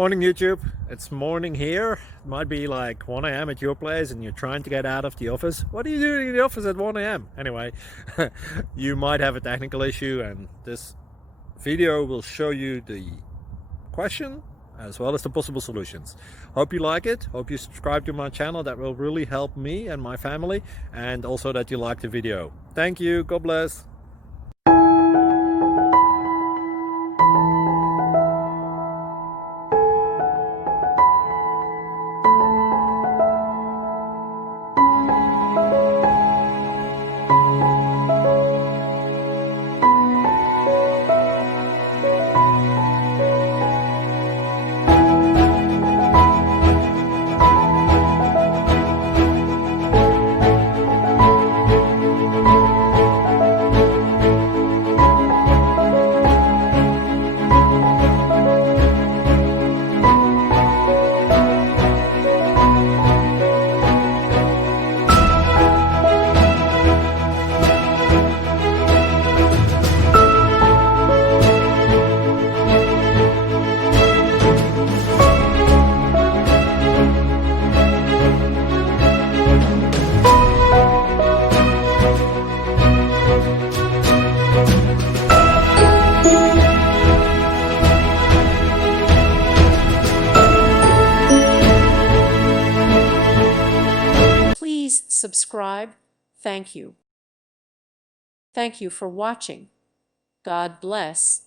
Morning YouTube, it's morning here. It might be like 1 a.m. at your place and you're trying to get out of the office. What are you doing in the office at 1 a.m? Anyway, you might have a technical issue and this video will show you the question as well as the possible solutions. Hope you like it, hope you subscribe to my channel. That will really help me and my family, and also that you like the video. Thank you, God bless. Please subscribe. Thank you. Thank you for watching. God bless.